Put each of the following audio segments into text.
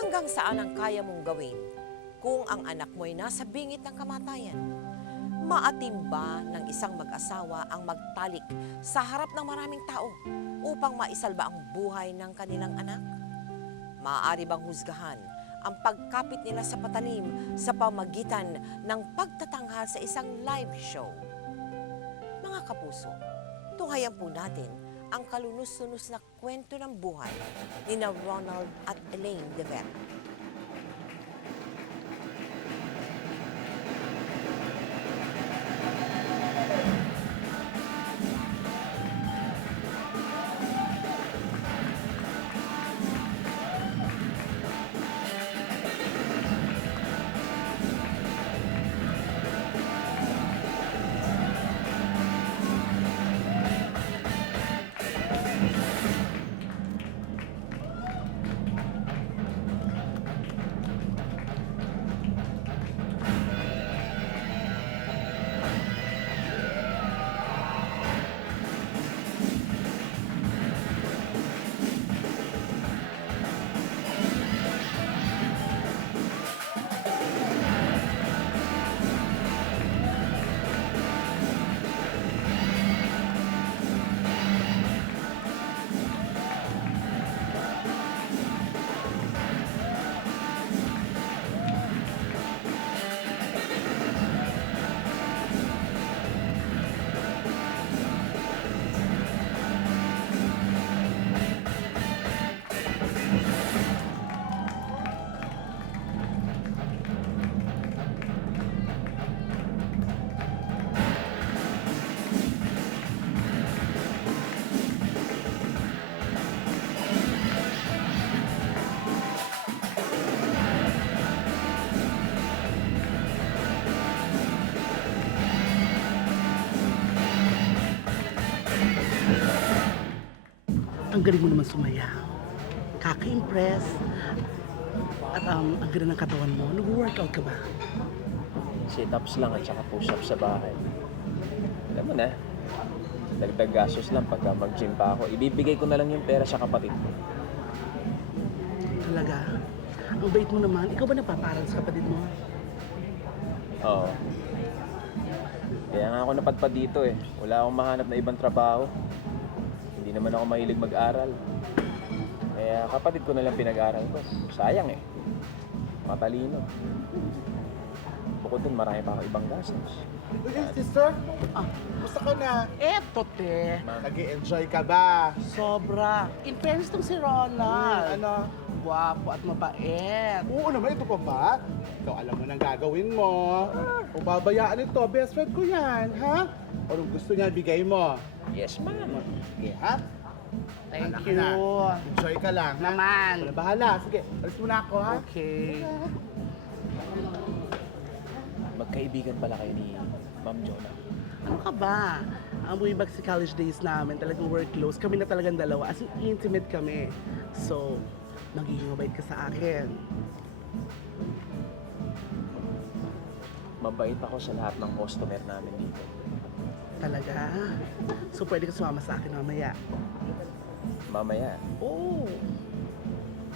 Hanggang saan ang kaya mong gawin kung ang anak mo'y nasa bingit ng kamatayan? Maatim ba ng isang mag-asawa ang magtalik sa harap ng maraming tao upang maisalba ang buhay ng kanilang anak? Maaari bang husgahan ang pagkapit nila sa patalim sa pamagitan ng pagtatanghal sa isang live show? Mga kapuso, tunghayan po natin ang kalunos-lunos na kwento ng buhay ni na Ronald at Elaine De Vera. Ang galing mo naman sumayaw. Kaka-impress. At ang ganda ng katawan mo. Nag-workout ka ba? Sit-ups lang at saka push-ups sa bahay. Alam mo na, dagdag gastos lang pagka mag-gym pa ako. Ibibigay ko na lang yung pera sa kapatid ko. Talaga. Ang bait mo naman. Ikaw ba napaparal sa kapatid mo? Oo. Kaya nga ako napadpad dito eh. Wala akong mahanap na ibang trabaho. Hindi naman ako mahilig mag-aral. Kaya kapatid ko na lang pinag-aral ko. Sayang eh. Matalino. Bukod dun, marami pa ako ibang gastos. Uy, sister, Ah, gusto ko na. eto te. Nag-i-enjoy ka ba? Sobra. In fairness tong si Ronald. Ano? Gwapo at mabait. Oo naman, ito pa ba? Ikaw alam mo nang gagawin mo. Kung babayaan ito, best friend ko yan, ha? O kung gusto niya, bigay mo. Yes, ma'am. Sige, ha? Thank Alam ka you. na. Enjoy ka lang, ha? Naman. Wala bahala. Sige, alis muna ako, ha? Okay. Magkaibigan pala kayo ni Ma'am Jonah. Ano ka ba? Ang way back sa college days namin, talagang we're close. Kami na talagang dalawa. As in, intimate kami. So, magiging mabait ka sa akin. Mabait ako sa lahat ng customer namin dito. Talaga? So, pwede ka sumama sa akin mamaya. Mamaya. Oo.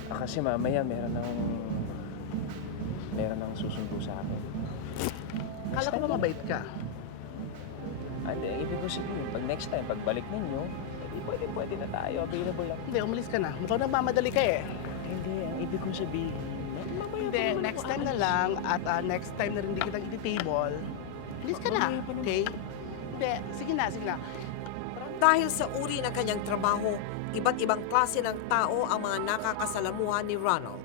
Kasi mamaya meron ng susundo sa akin. Kala ko ba mabait ka? Hindi, ibig ko sabihin, pag next time, pagbalik ninyo, pwede na tayo, available lang. Hindi, umalis ka na. Mukhang nagmamadali ka eh. Hindi, ang ibig kong sabihin, mamaya Hindi, pa naman next ako time na alis. lang at next time na rin hindi kitang iti-table. Umalis ka na, Mamaya pa naman. okay? Hindi, sige na, sige na. Dahil sa uri ng kanyang trabaho, iba't ibang klase ng tao ang mga nakakasalamuhan ni Ronald.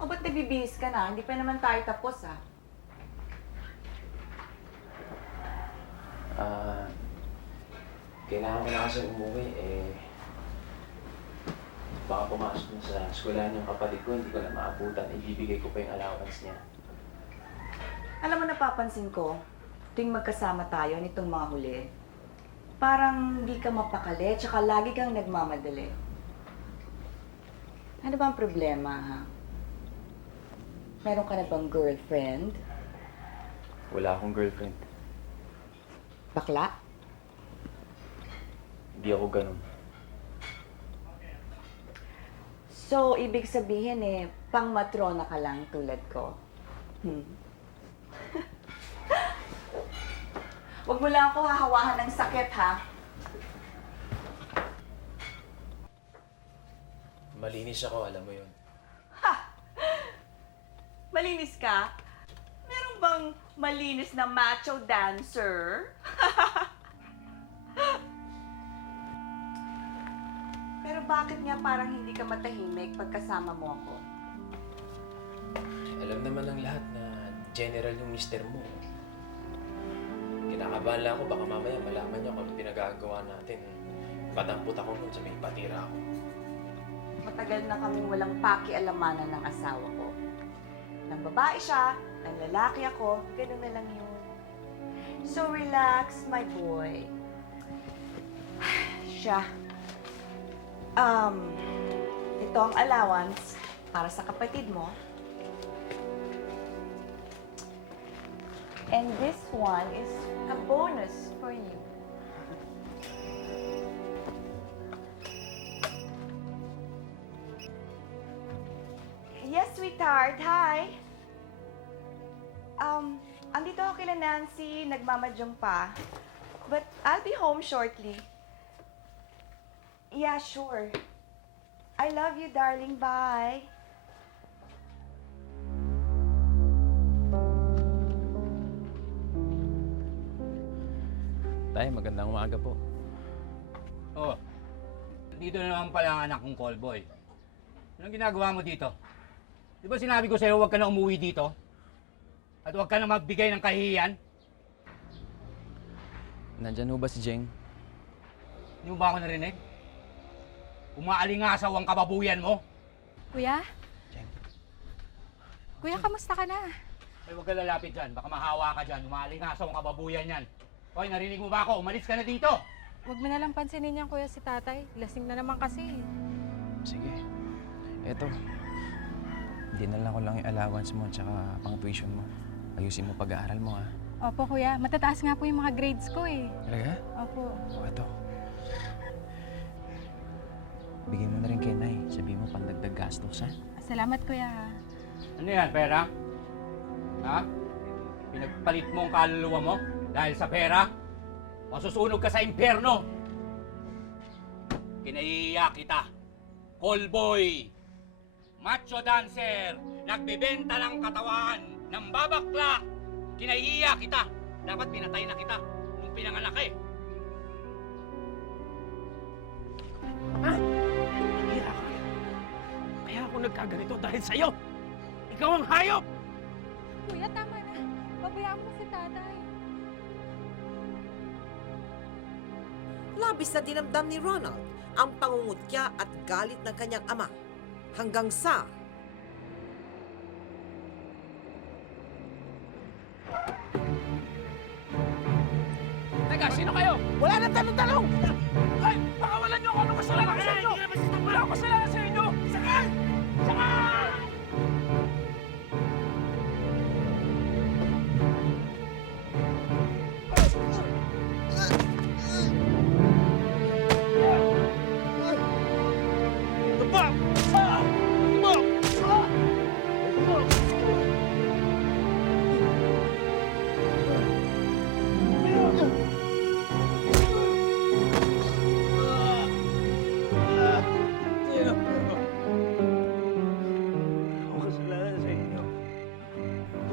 O ba't nagbibihis ka na? Hindi pa naman tayo tapos ah. Kailangan ko na kasi umuwi, baka pumasok na sa eskwelahan yung kapatid ko, hindi ko na maabutan, ibibigay ko pa yung allowance niya. Alam mo, napapansin ko, tuwing magkasama tayo nitong mga huli, parang hindi ka mapakali, tsaka lagi kang nagmamadali. Ano ba ang problema, ha? Meron ka na bang girlfriend? Wala akong girlfriend. Bakla? Hindi ako ganun. So, ibig sabihin pang matrona ka lang tulad ko. Huwag mo lang ako hahawahan ng sakit, ha? Malinis ako, alam mo yun. Malinis ka? Meron bang malinis na macho dancer? Pero bakit nga parang hindi ka matahimik pagkasama mo ako? Alam naman ng lahat na general yung mister mo. Kinakabahan lang ako, baka mamaya malaman niyo kung pinagagawa natin. Patampot ako nun sa may patira ako. Matagal na kaming walang pakialamanan ng asawa ko. Nang babae siya, nang lalaki ako, ganun na lang yun. So relax, my boy. Siya. Ito ang allowance para sa kapatid mo. And this one is a bonus for you. Yes, sweetheart. Hi. Andito ako kila Nancy, nagmamadyong pa. But I'll be home shortly. Yeah, sure. I love you, darling. Bye. Tay, magandang umaga po. Oh, dito na naman pala ang anak kong callboy. Anong ginagawa mo dito? Di ba sinabi ko sa'yo huwag ka na umuwi dito? At huwag ka na magbigay ng kahihiyan? Nandyan ho ba si Jeng? Hindi mo ba ako narinig? Umaalingasaw ang kababuyan mo? Kuya? Kuya, kamusta ka na? Ay, huwag ka lalapit dyan. Baka mahawa ka dyan. Umaalingasaw ang kababuyan yan. Hoy, narinig mo ba ako? Umalis ka na dito! Huwag mo na lang pansinin yan, kuya, si tatay. Lasing na naman kasi. Sige. Eto. Dinala ko lang yung allowance mo tsaka pang tuition mo. Ayusin mo pag-aaral mo, ha? Opo, kuya. Matataas nga po yung mga grades ko eh. Talaga? Opo. O, eto. Bigyan mo na rin kay Nay. Sabihin mo pandagdag gastos, ha? Salamat, kuya. Ha? Ano yan, pera? Ha? Pinagpalit mo ang kaluluwa mo dahil sa pera? Masusunog ka sa impyerno! Kinaiiyak kita. Callboy! Macho dancer! Nagbibenta ng katawan! Ng babakla! Kinaiiyak kita! Dapat pinatay na kita nung pinanganak eh. Kaya ako nagkaganito dahil sa'yo! Ikaw ang hayop! Kuya, tama na. Pabayaan mo si tatay. Labis na dinamdam ni Ronald ang pangungutya at galit ng kanyang ama hanggang sa Teka, sino kayo? Wala nang tanong-tanong! Ay, pakawalan niyo ako! Anong kasalanan ko sa inyo? Wala akong kasalanan sa inyo! Sakay! Sakay!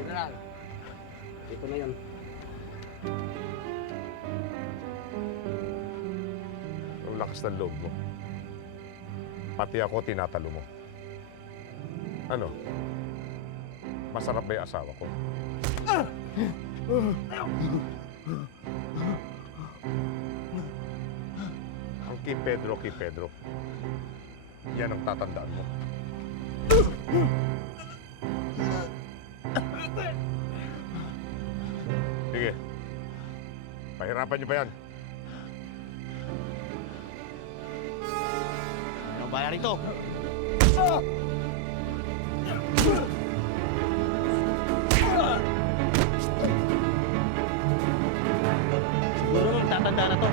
General, ito na yan. Ang lakas ng loob mo. Pati ako tinatalo mo. Ano? Masarap ba yung asawa ko? Ang kay Pedro, yan ang tatandaan mo. Sige. Pahirapan niyo ba yan? Ano ba yan ito? Siguro nung tatanda na to.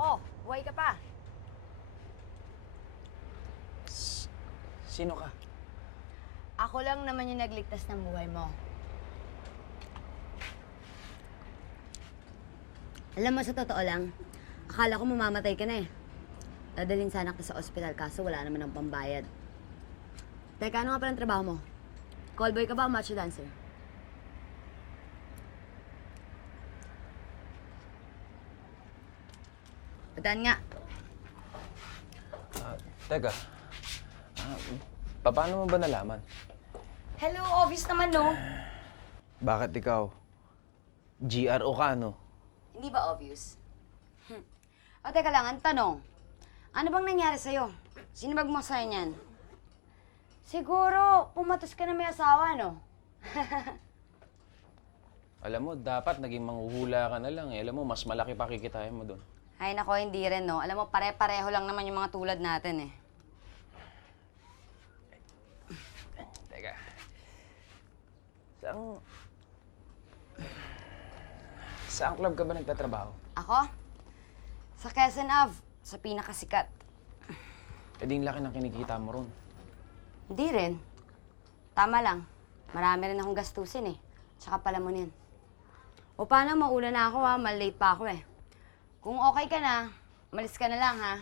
Oh, buhay ka pa. Sino ka? Ako lang naman yung nagligtas ng buhay mo. Alam mo, sa totoo lang, akala ko mamamatay ka na eh. Dadalhin sana kita sa ospital kaso wala naman ng pambayad. Teka, ano nga palang trabaho mo? Callboy ka ba o macho dancer? Bataan nga. Teka. Paano mo ba nalaman? Hello, obvious naman, no? Bakit ikaw? GRO ka, no? Hindi ba obvious? O, teka lang, ang tanong. Ano bang nangyari sa'yo? Sino magmasaya niyan? Siguro, pumatos ka na may asawa, no? Alam mo, dapat naging manghuhula ka na lang eh. Alam mo, mas malaki pa kikitain mo doon. Ay, nako, hindi rin, no? Alam mo, pare-pareho lang naman yung mga tulad natin, eh. Teka. Saan club ka ba nagtatrabaho? Ako? Sa Quezon Ave, sa pinakasikat. Eh di laki ng kinikita mo ron. Hindi rin. Tama lang. Marami rin akong gastusin, eh. Tsaka pala mo nin. O paano, mauna na ako, ha? Mal-late pa ako, eh. Kung okay ka na, umalis ka na lang, ha?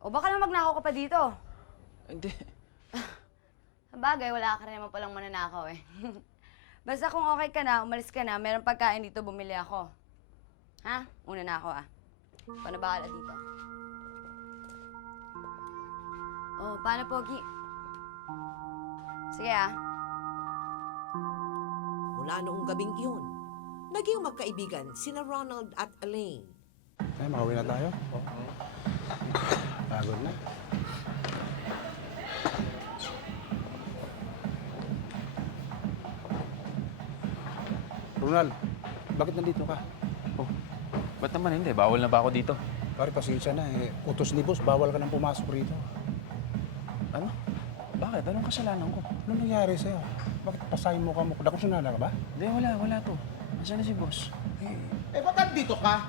O baka naman magnakaw ka pa dito. Hindi. Sabagay, wala ka rin naman palang mananakaw, eh. Basta kung okay ka na, umalis ka na, meron pagkain dito, bumili ako. Ha? Una na ako, ah. Paano bahala dito? Oh, paano, Pogi? Sige, ah. Mula noong gabing iyon, naging magkaibigan sina Ronald at Elaine. Ay, makauwi na tayo? Pagod na. Ronald, bakit nandito ka? Oh, ba't naman hindi? Bawal na ba ako dito? Pare, pasensya na eh. Utos ni boss, bawal ka nang pumasok rito. Ano? Bakit? Anong kasalanan ko? Ano nangyari sa'yo? Bakit pasahin mo ka mo? Dakusunada ka ba? Hindi, wala to. Nasaan na si boss? Eh, ba't nandito ka?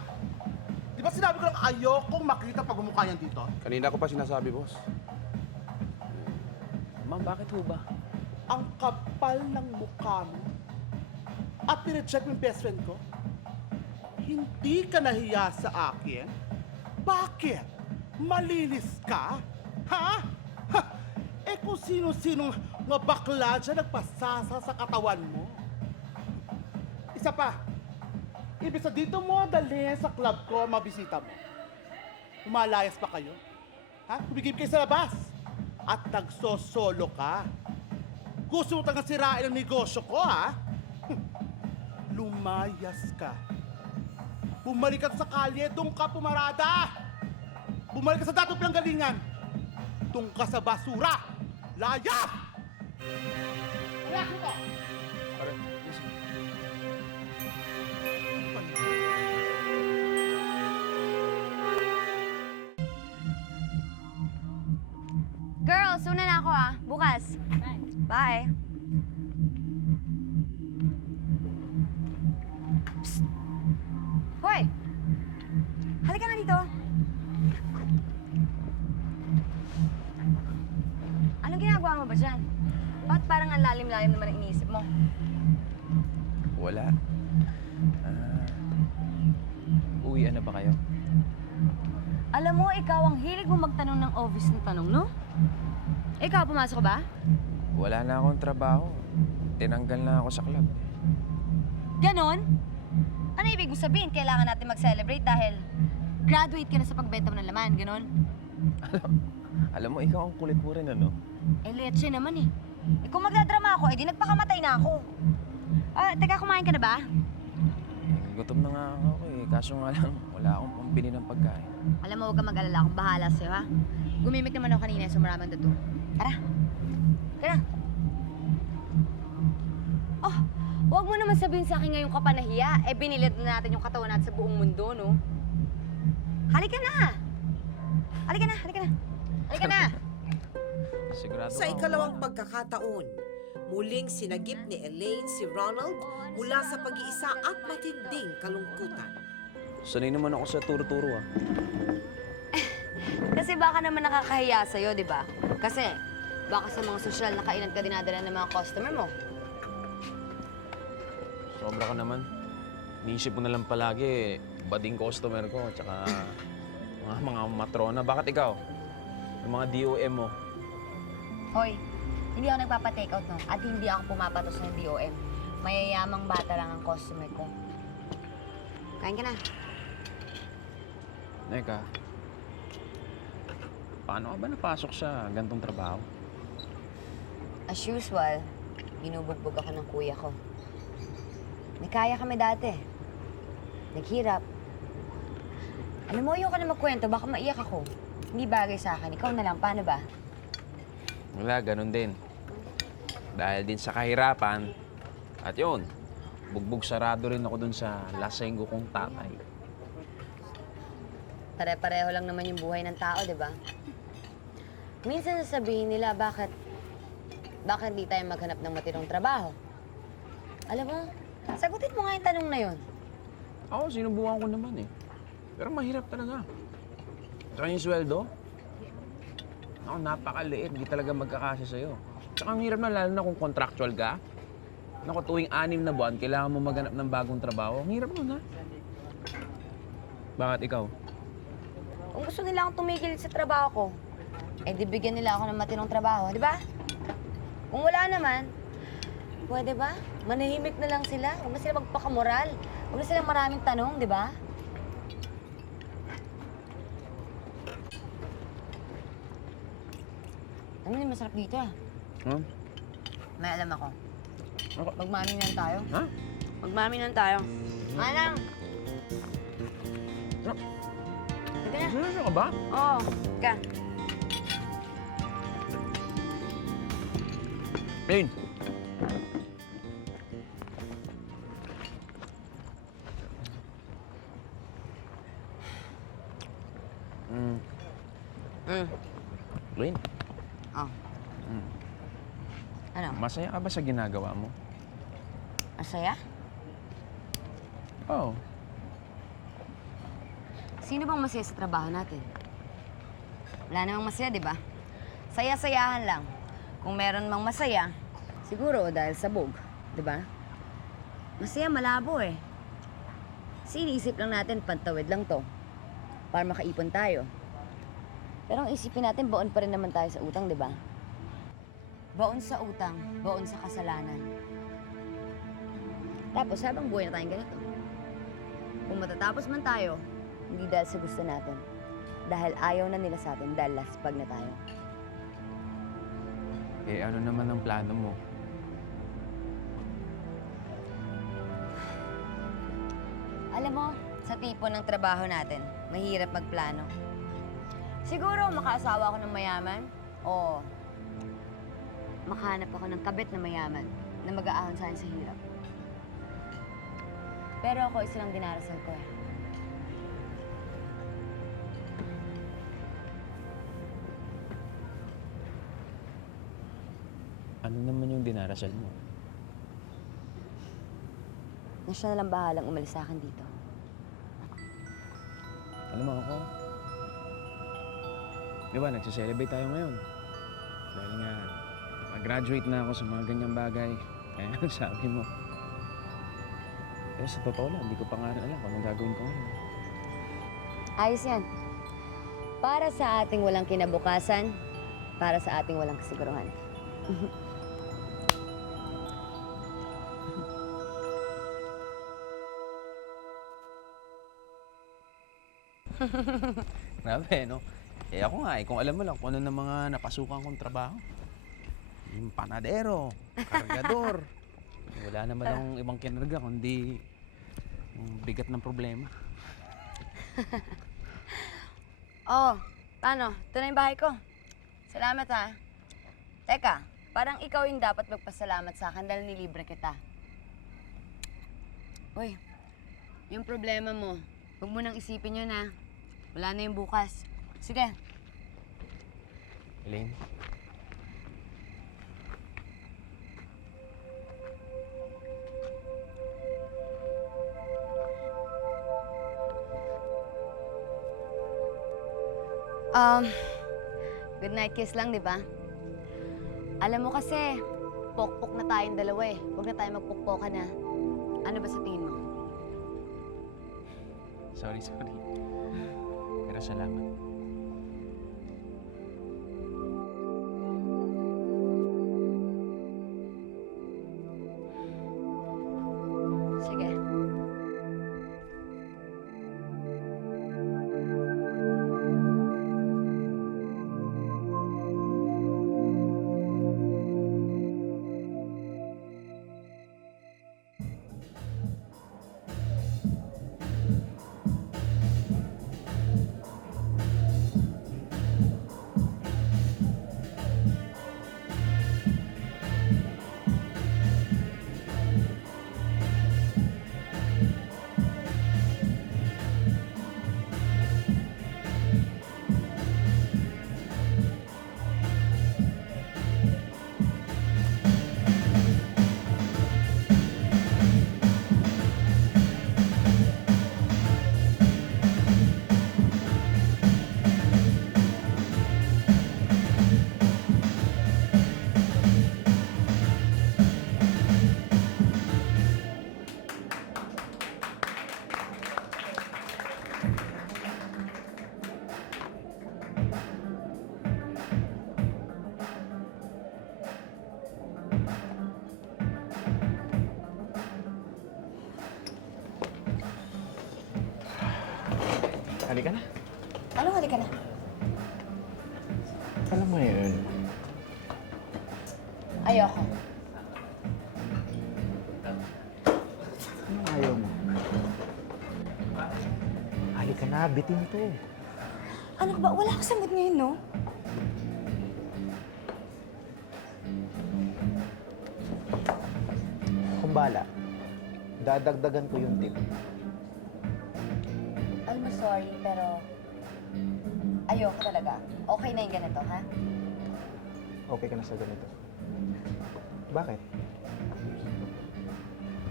Di ba sinabi ko lang ayokong makita pag umukha yan dito? Kanina ko pa sinasabi, boss. Ma'am, bakit ho ba? Ang kapal ng mukha mo. At pinacheck mo yung best friend ko. Hindi ka nahiya sa akin? Bakit? Malinis ka? Ha? Ha? Eh kung sino-sinong mga bakla dyan nagpasasa sa katawan mo. Isa pa, ibig sa dito mo dalhin sa club ko mabisita mo. Umalayas pa kayo? Ha? Kumigib kayo sa labas. At nagsosolo ka. Gusto mo talagang sirain ang negosyo ko, ha? Lumayas ka. Bumalik ka sa kalye, doon ka pumarada. Bumalik ka sa dato pinanggalingan. Doon ka sa basura. Layas! Layas mo ko! Pare, listen. Girls, una na ako, ah. Bukas. Bye. Psst! Hoy! Halika na dito. Anong ginagawa mo ba dyan? Ba't parang ang lalim-lalim naman ang iniisip mo? Wala. Uwian na ba kayo? Alam mo, ikaw ang hilig mo magtanong ng obvious na tanong, no? Ikaw, pumasok ka ba? Wala na akong trabaho. Tinanggal na ako sa club. Ganon? Ano ibig mo sabihin? Kailangan natin mag-celebrate dahil graduate ka na sa pagbenta mo ng laman, ganon? Alam mo, ikaw ang kulit mo rin, ano? Eh, leche naman eh. Eh, kung magdadrama ako, eh di nagpakamatay na ako. Teka, kumain ka na ba? Gutom na nga ako eh. Kaso nga lang, wala akong pambili ng pagkain. Alam mo, huwag kang mag-alala. Akong bahala sa'yo, ha? Gumimik naman ako kanina, so maraming dato. Tara. Tara. Oh, huwag mo naman sabihin sa akin ngayon ka pa nahiya. Eh, binilid na natin yung katawan natin sa buong mundo, no? Halika na! Halika na, halika na. Halika na! Sigurado Sa ka, ikalawang pagkakataon, muling sinagip ni Elaine si Ronald mula sa pag-iisa at matinding kalungkutan. sanay naman ako sa turo-turo ah. Kasi baka naman nakakahiya sa'yo, di ba? Kasi baka sa mga sosyal na kainan ka dinadala ng mga customer mo. Sobra ka naman. Iniisip mo na lang palagi, bading customer ko, tsaka mga matrona. Bakit ikaw? Yung mga DOM mo. Hoy, hindi ako nagpapa-take out, no? At hindi ako pumapatos ng DOM. Mayayamang bata lang ang customer ko. Kain ka na. Neka, paano ka ba napasok sa gantong trabaho? As usual, binubugbog ako ng kuya ko. May kaya kami dati. Naghirap. Alam mo, ayoko na magkwento, baka maiyak ako. Hindi bagay sa akin. Ikaw na lang, paano ba? Wala, ganun din. Dahil din sa kahirapan, at yun, bugbog sarado rin ako dun sa lasenggo kong tatay. Pare-pareho lang naman yung buhay ng tao, di ba? Minsan sasabihin nila, bakit di tayo maghanap ng matirong trabaho? Alam mo, sagutin mo nga yung tanong na yun. Ako, sinubukan ko naman eh. Pero mahirap talaga. Tsaka yung sweldo, ako, napakaliit. Hindi talaga magkakasya sa'yo. Tsaka ang hirap na, lalo na kung contractual ka. Naku, tuwing 6 na buwan, kailangan mo maghanap ng bagong trabaho. Ang hirap nun, ha? Bakit ikaw? Kung gusto nila akong tumigil sa trabaho ko, eh di bigyan nila ako ng matirong trabaho, di ba? Kung wala naman, pwede ba? Manahimik na lang sila. Huwag na sila magpakamoral. Huwag na silang maraming tanong, di ba? Ano yung masarap dito ah? Huh? May alam ako. Ako? Magmaminan tayo. Ha? Magmaminan tayo. Manang! Ano? Sige na. Seryoso ka ba? Oo. Ka. Rain! Rain, Oh. Ano? masaya ka ba sa ginagawa mo? Masaya? Oo. Sino bang masaya sa trabaho natin? Wala namang masaya, di ba? Saya-sayahan lang. Kung meron mang masaya, siguro dahil sabog, di ba? Masaya malabo eh. Siniisip lang natin, pantawid lang to. Para makaipon tayo. Pero ang isipin natin, baon pa rin naman tayo sa utang, di ba? Baon sa utang, baon sa kasalanan. Tapos habang buhay na tayong ganito, kung matatapos man tayo, hindi dahil sa gusto natin. Dahil ayaw na nila sa atin dahil laspag na tayo. Eh, ano naman ang plano mo? Alam mo, sa tipo ng trabaho natin, mahirap magplano. Siguro makaasawa ako ng mayaman o makahanap ako ng kabit na mayaman na mag-aahon sa akin sa hirap. Pero ako isa lang dinarasal ko eh. Ano naman yung dinarasal mo? Na siya na lang bahalang umalis sa akin dito. Alam mo ako, di ba, nagsiselebrate tayo ngayon. Dahil nga, mag-graduate na ako sa mga ganyang bagay. Kaya sabi mo. Pero sa totoo lang, hindi ko pa nga rin alam kung anong gagawin ko ngayon. Ayos yan. Para sa ating walang kinabukasan, para sa ating walang kasiguruhan. Grabe, no? Eh ako nga, kung alam mo lang kung ano ng mga napasukan kong trabaho. Yung panadero, kargador. Wala naman akong ibang kinarga kundi yung bigat ng problema. Oh, paano? Ito na yung bahay ko. Salamat ha. Teka, parang ikaw yung dapat magpasalamat sa akin dahil nilibre kita. Uy, yung problema mo, huwag mo nang isipin yun ha. Wala na yung bukas. Sige. Elaine? Good night kiss lang, di ba? Alam mo kasi, pokpok na tayong dalawa eh. Huwag na tayo magpokpokan na. Ano ba sa tingin mo? Sorry. Pero salamat. Sige. Halika na. Ano, halika na. Alam mo yun. Ayoko. Anong ayaw mo? Halika na, bitin to. Ano ba? Wala ka sa mood ngayon, no? Kung bala, dadagdagan ko yung tip. Alam mo, sorry, pero ayoko talaga. Okay na yung ganito, ha? Okay ka na sa ganito. Bakit?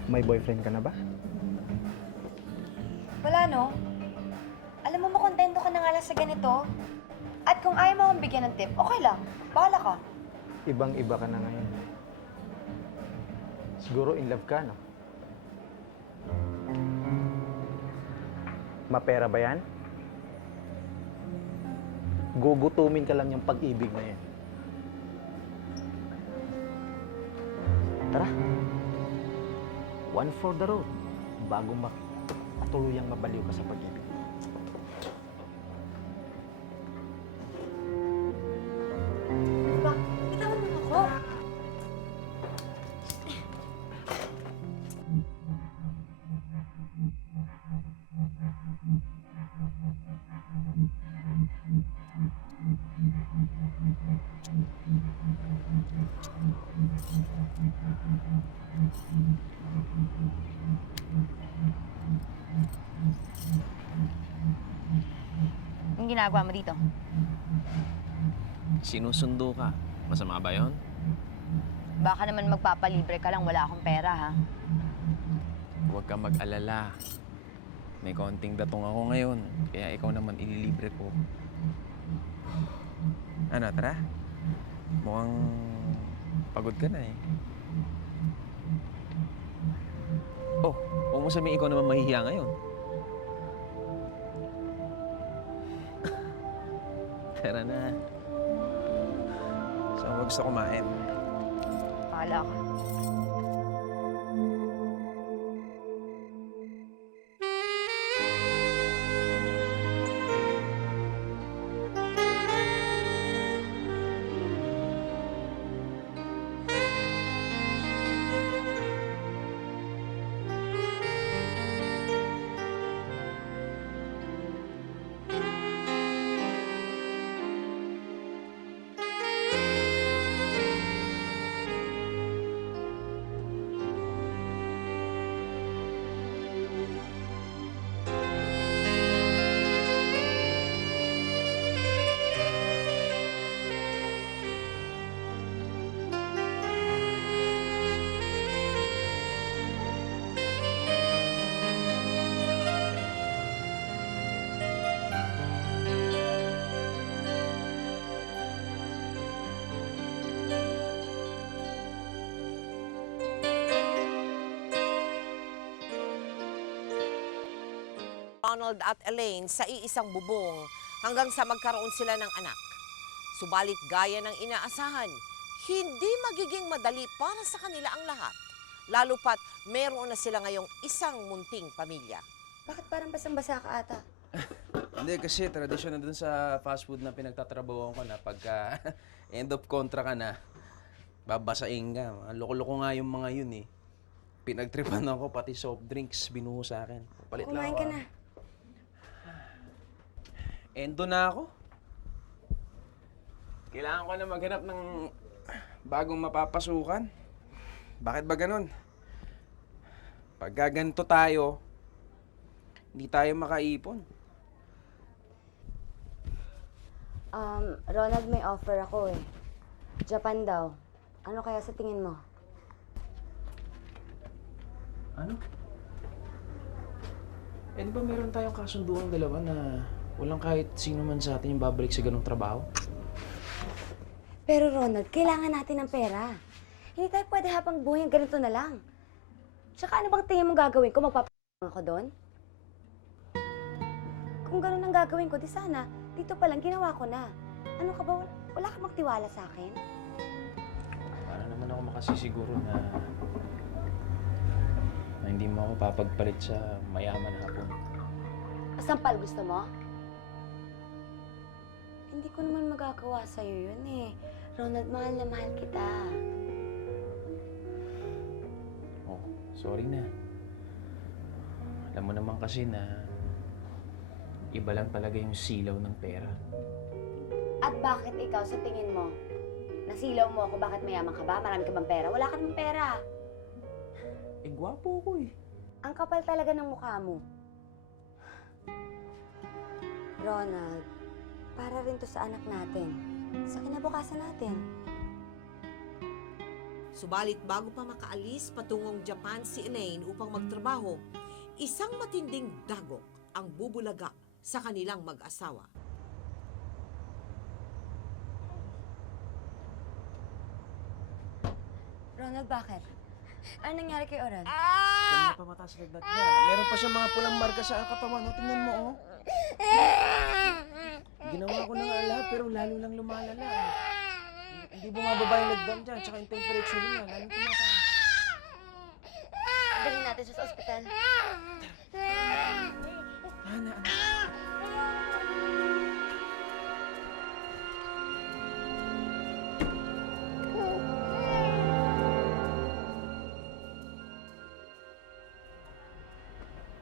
May boyfriend ka na ba? Wala, no? Alam mo, makontento ka na nga lang sa ganito. At kung ayaw mo akong bigyan ng tip, okay lang. Bahala ka. Ibang-iba ka na ngayon. Siguro in love ka, no? Mapera ba yan? Gugutumin ka lang yung pag-ibig na yan. Tara. One for the road. Bago matuluyang mabaliw ka sa pag-ibig. Diba? Bitawan mo ako. Anong ginagawa mo dito? Sinusundo ka. Masama ba yun? Baka naman magpapalibre ka lang, wala akong pera, ha? Huwag kang mag-alala. May konting datong ako ngayon, kaya ikaw naman ililibre ko. Ano, tara? Mukhang pagod ka na eh. Oh, huwag mo sabihin ikaw naman mahihiya ngayon. Tara na. So, huwag gusto kumain. Bahala ka. Ronald at Elaine sa iisang bubong hanggang sa magkaroon sila ng anak. Subalit gaya ng inaasahan, hindi magiging madali para sa kanila ang lahat. Lalo pat meron na sila ngayong isang munting pamilya. Bakit parang basang-basa ka ata? Hindi, kasi tradisyon na dun sa fast food na pinagtatrabahoan ko na pagka end of contract ka na, babasain ka. Ang loko-loko nga yung mga yun eh. Pinagtripan ako, pati soft drinks, binuho sa akin. Palit lang Kumain ako. ka na. Endo na ako. Kailangan ko na maghanap ng bagong mapapasukan. Bakit ba ganun? Pagka ganito tayo, hindi tayo makaipon. Ronald, may offer ako eh. Japan daw. Ano kaya sa tingin mo? Ano? Eh, di ba meron tayong kasunduang dalawa na walang kahit sino man sa atin yung babalik sa ganung trabaho? Pero Ronald, kailangan natin ng pera. Hindi tayo pwede habang buhay yung ganito na lang. Tsaka ano bang tingin mo gagawin ko? Magpapang ako doon? Kung ganun ang gagawin ko, di sana, dito pa lang ginawa ko na. Ano ka ba? Wala ka magtiwala sa akin? Para naman ako makasisiguro na hindi mo ako papagpalit sa mayaman na hapon. Sampal gusto mo? Hindi ko naman magagawa sa'yo yun eh. Ronald, mahal na mahal kita. Oh, sorry na. Alam mo naman kasi na iba lang talaga yung silaw ng pera. At bakit ikaw, sa tingin mo, nasilaw mo ako, bakit mayaman ka ba? Marami ka bang pera? Wala ka namang pera. Eh, gwapo ko eh. Ang kapal talaga ng mukha mo. Ronald, para rin to sa anak natin. Sa kinabukasan natin. Subalit bago pa makaalis patungong Japan si Elaine upang magtrabaho, isang matinding dagok ang bubulaga sa kanilang mag-asawa. Ronald, bakit? Ano nangyari kay Oran? Kanya pa mataas na lagnat niya. Meron pa siya mga pulang marka sa katawan. O, tingnan mo, oh. Ginawa ko na nga lahat, pero lalo lang lumalala. Hindi bumababa yung lagdan dyan, tsaka yung temperature niya. Lalo tumataas. Dalhin natin siya sa ospital. Ana.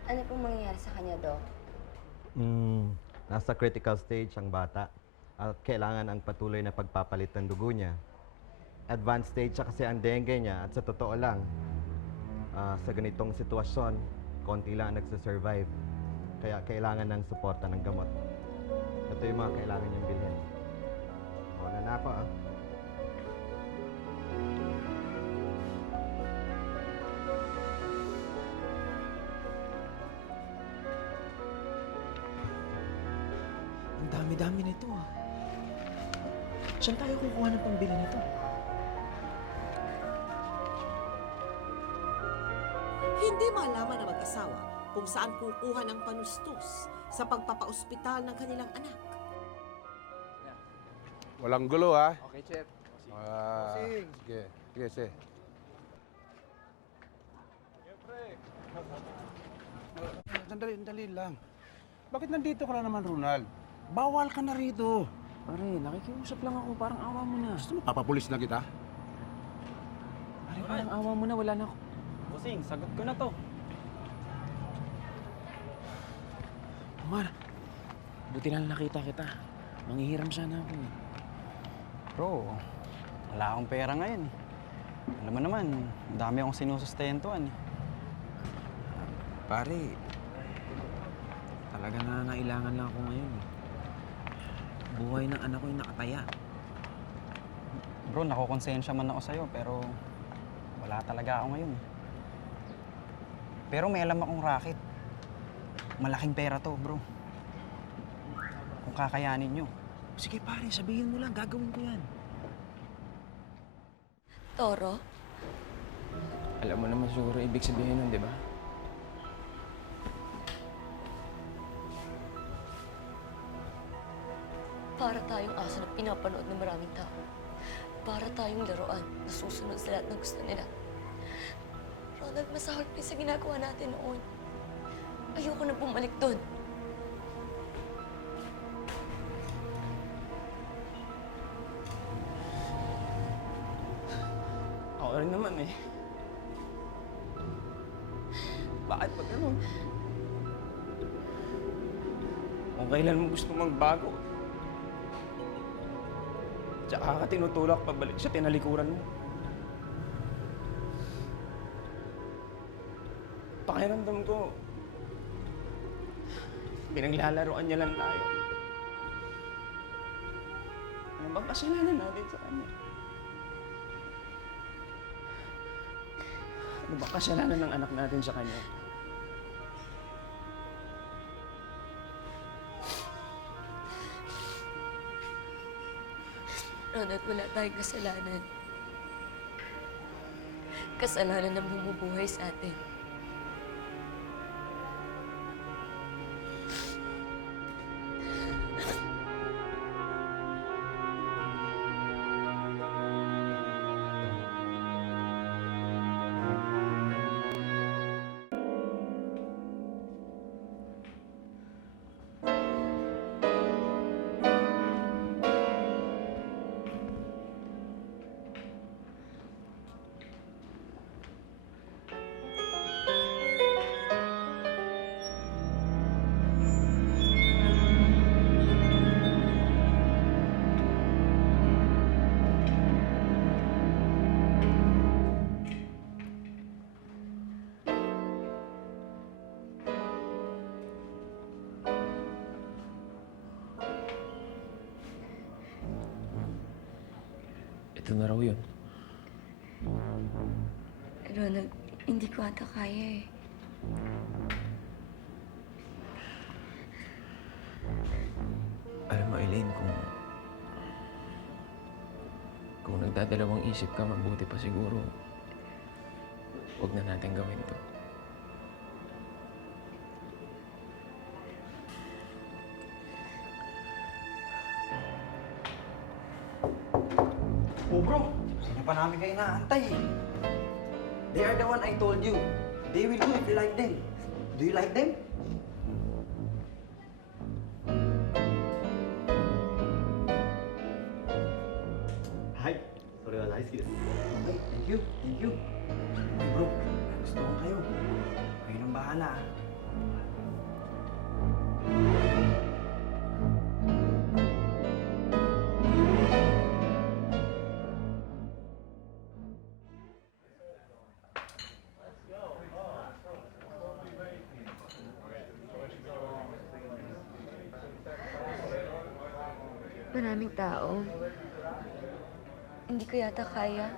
Ano pong mangyayari sa kanya, Doc? Nasa critical stage ang bata at kailangan ang patuloy na pagpapalit ng dugo niya. Advanced stage siya kasi ang dengue niya at sa totoo lang, sa ganitong sitwasyon, konti lang ang nagsasurvive. Kaya kailangan ng suporta ng gamot. Ito yung mga kailangan niyang bilhin. Wala na ako ah. Ang dami-dami nito, ah. Saan tayo kukuha ng pambili nito? Hindi malaman ng mag-asawa kung saan kukuha ng panustos sa pagpapaospital ng kanilang anak. Walang gulo, ha? Okay, Chef. Sige. Sige, sige. Sandali lang. Bakit nandito ka na naman, Ronald? Bawal ka na rito. Pare, nakikiusap lang ako. Parang awa mo na. Gusto mo, papapulis na kita? Pare, parang awa mo na. Wala na ako. Bossing, sagot ko na to. Omar, buti na lang nakita kita. Manghihiram sana ako eh. Bro, wala akong pera ngayon eh. Alam mo naman, ang dami akong sinusustentuan eh. Pare, talaga nangangailangan lang ako ngayon eh. Buhay ng anak ko yung nakataya. Bro, nakukonsensya man ako sa'yo pero wala talaga ako ngayon eh. Pero may alam akong racket. Malaking pera to, bro. Kung kakayanin nyo. Sige pare, sabihin mo lang. Gagawin ko yan. Toro? Alam mo naman siguro ibig sabihin nun, di ba? pinapanood ng maraming tao. Para tayong laruan na susunod sa lahat ng gusto nila. Ronald, masahol pa sa ginagawa natin noon. Ayoko na bumalik doon. Ako rin naman eh. Bakit ba ganun? Kung kailan mo gusto magbago, tsaka ka tinutulak pabalik sa tinalikuran mo. Pakiramdam ko, pinaglalaroan niya lang tayo. Ano bang kasalanan natin sa kanya? Ano bang kasalanan ng anak natin sa kanya? Ronald, wala tayong kasalanan. Kasalanan ng bumubuhay sa atin. Ito na raw yun. Ronald, hindi ko ata kaya eh. Alam mo, Elaine, kung nagdadalawang isip ka, mabuti pa siguro. Huwag na natin gawin to. Oh bro, hindi pa namin kayo inaantay eh. They are the one I told you. They will do if you like them. Do you like them? Hi. それは大好きです。 Okay, thank you, thank you. Okay bro, gusto ko kayo. Kayo nang bahala ah. Maraming tao. Hindi ko yata kaya.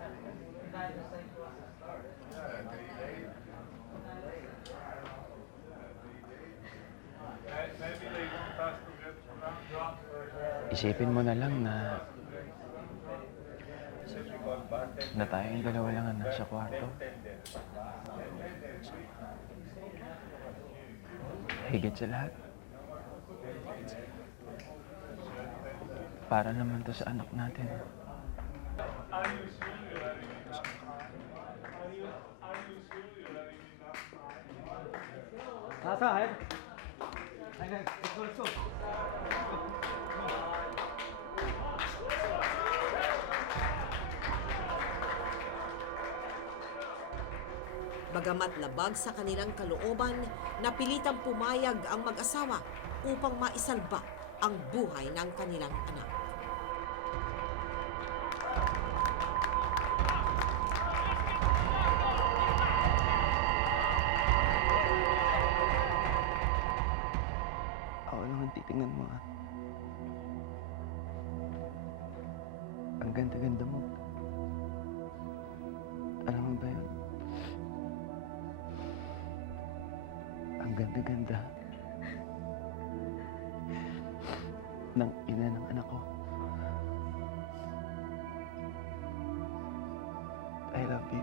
Isipin mo na lang na tayong dalawa lang ang nasa kwarto. Higit sa lahat. Para naman to sa anak natin. Sahib. Let's go, let's go. Bagamat labag sa kanilang kalooban, napilitang pumayag ang mag-asawa upang maisalba ang buhay ng kanilang anak. Ako lang ang titingnan mo, ah. Ang ganda-ganda mo. Alam mo ba yun? Ang ganda-ganda ng ina ng anak ko. I love you.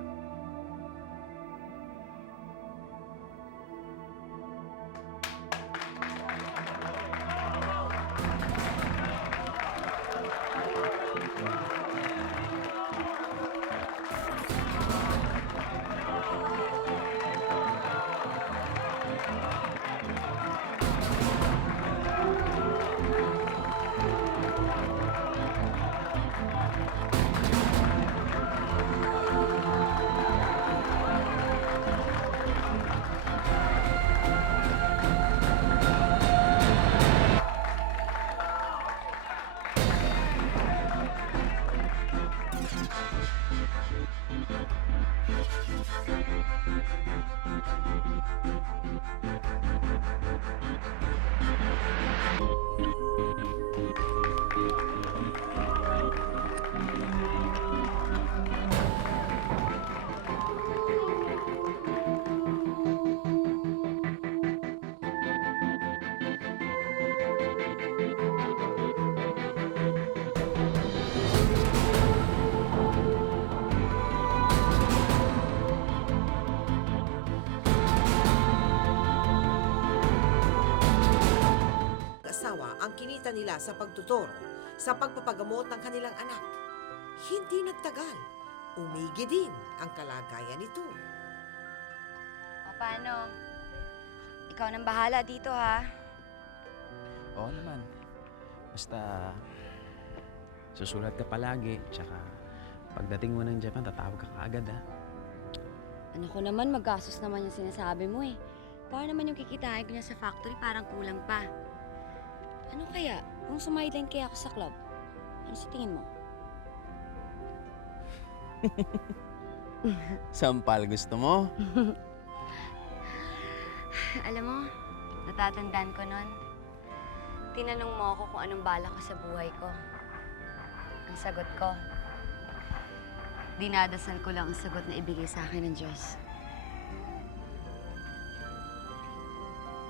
kanila sa pagtuturo sa pagpapagamot ng kanilang anak. Hindi nagtagal, umigi din ang kalagayan nito. O paano? Ikaw nang bahala dito, ha? Oo naman. Basta, susulat ka palagi, tsaka pagdating mo ng Japan, tatawag ka kaagad, ha? Ano ko naman, maggastos naman yung sinasabi mo eh. Para naman yung kikitain ko niya sa factory, parang kulang pa. Ano kaya? Kung sumideline kaya ako sa club, ano sa tingin mo? Sampal, gusto mo? Alam mo, natatandaan ko nun. Tinanong mo ako kung anong bala ko sa buhay ko. Ang sagot ko, dinadasal ko lang ang sagot na ibigay sa akin ng Diyos.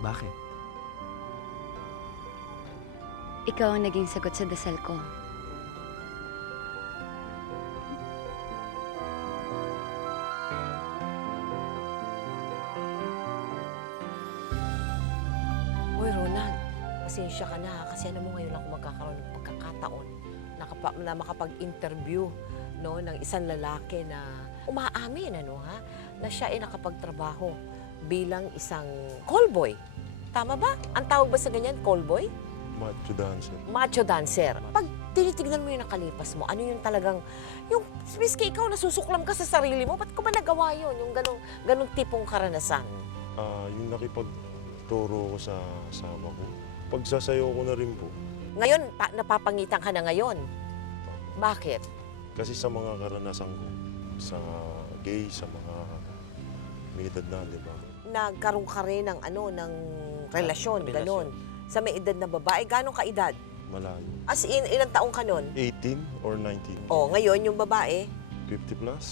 Bakit? Ikaw ang naging sagot sa dasal ko. Uy, Ronald, pasensya ka na kasi ano mo ngayon lang ako magkakaroon ng pagkakataon na makapag-interview no, ng isang lalaki na umaamin na siya ay nakapagtrabaho bilang isang callboy. Tama ba? Ang tawag ba sa ganyan, callboy? Macho dancer. Macho dancer. Pag tinitignan mo yung nakalipas mo, ano yung talagang, yung miski ikaw nasusuklam ka sa sarili mo, ba't ko ba nagawa yun? Yung ganong tipong karanasan. Yung nakipagturo ko sa asawa ko. Pagsasayaw ko na rin po. Ngayon, napapangitan ka na ngayon. Bakit? Kasi sa mga karanasan ko, sa gay, sa mga may edad na, di ba? Nagkaroon ka rin ng, ng relasyon, gano'n. Sa may edad na babae, gano'ng kaedad? Malayo. As in, ilang taong ka nun? 18 or 19. Oh, ngayon yung babae, 50 plus.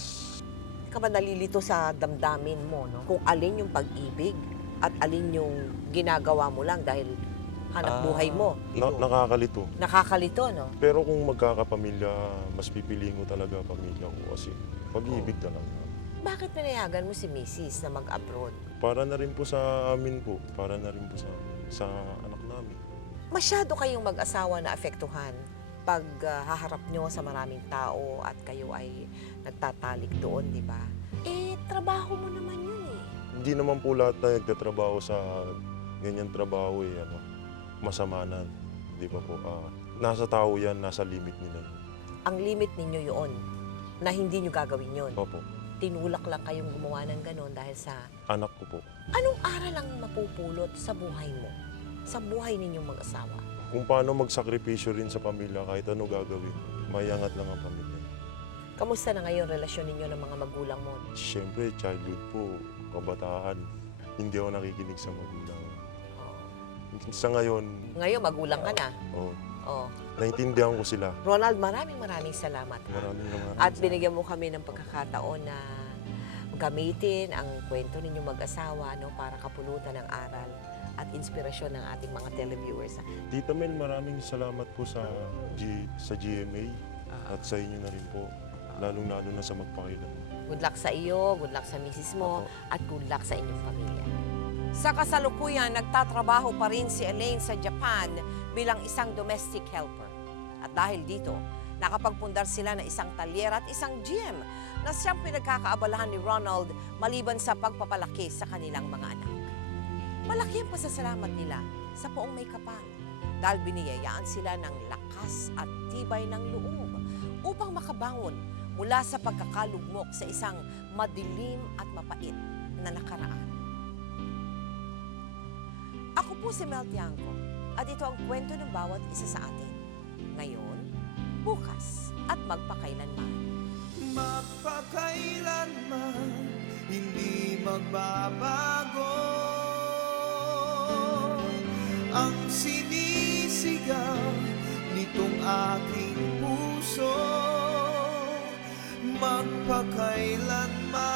ka ba nalilito sa damdamin mo, no? Kung alin yung pag-ibig at alin yung ginagawa mo lang dahil hanap buhay mo. Nakakalito. Nakakalito, no? Pero kung magkakapamilya, mas pipiliin ko talaga pamilya ko kasi pag-ibig talaga. Bakit pinayagan mo si Mrs. na mag-abroad? Para na rin po sa amin po. Para na rin po sa anak namin. Masyado kayong mag-asawa na apektuhan pag haharap nyo sa maraming tao at kayo ay nagtatalik doon, di ba? Eh, trabaho mo naman yun eh. Hindi naman po lahat na nagtatrabaho sa ganyan trabaho masama na. Di ba po? Nasa tao yan, nasa limit nila. Ang limit ninyo yun, na hindi nyo gagawin yun. Opo. Tinulak lang kayong gumawa ng ganon dahil sa... Anak ko po. Anong aral ang mapupulot sa buhay mo? Sa buhay ninyong mag-asawa? Kung paano magsakripisyo rin sa pamilya kahit ano gagawin. Mayangat lang ang pamilya. Kamusta na ngayon relasyon ninyo ng mga magulang mo? Siyempre, childhood po, kabataan. Hindi ako nakikinig sa magulang. Sa ngayon... Ngayon, magulang ka na. Oo. Oh. Naintindihan ko sila. Ronald, maraming salamat. Maraming At binigyan mo kami ng pagkakataon na gamitin ang kwento ninyong mag-asawa para kapulutan ng aral at inspirasyon ng ating mga televiewers. Tita Mel, maraming salamat po sa GMA at sa inyo na rin po. Lalong-lalo na sa magpakailan. Good luck sa iyo, good luck sa misis mo, at good luck sa inyong pamilya. Sa kasalukuyan, nagtatrabaho pa rin si Elaine sa Japan bilang isang domestic helper. At dahil dito, nakapagpundar sila ng isang talyer at isang gym na siyang pinagkakaabalahan ni Ronald maliban sa pagpapalaki sa kanilang mga anak. Malaki ang pasasalamat nila sa poong may kapal dahil biniyayaan sila ng lakas at tibay ng loob upang makabangon mula sa pagkakalugmok sa isang madilim at mapait na nakaraan. Ako po si Mel Tiangco at ito ang kwento ng bawat isa sa atin. Ngayon, bukas at magpakailanman. Magpakailanman, hindi magbabago ang sinisigaw nitong aking puso. Magpakailanman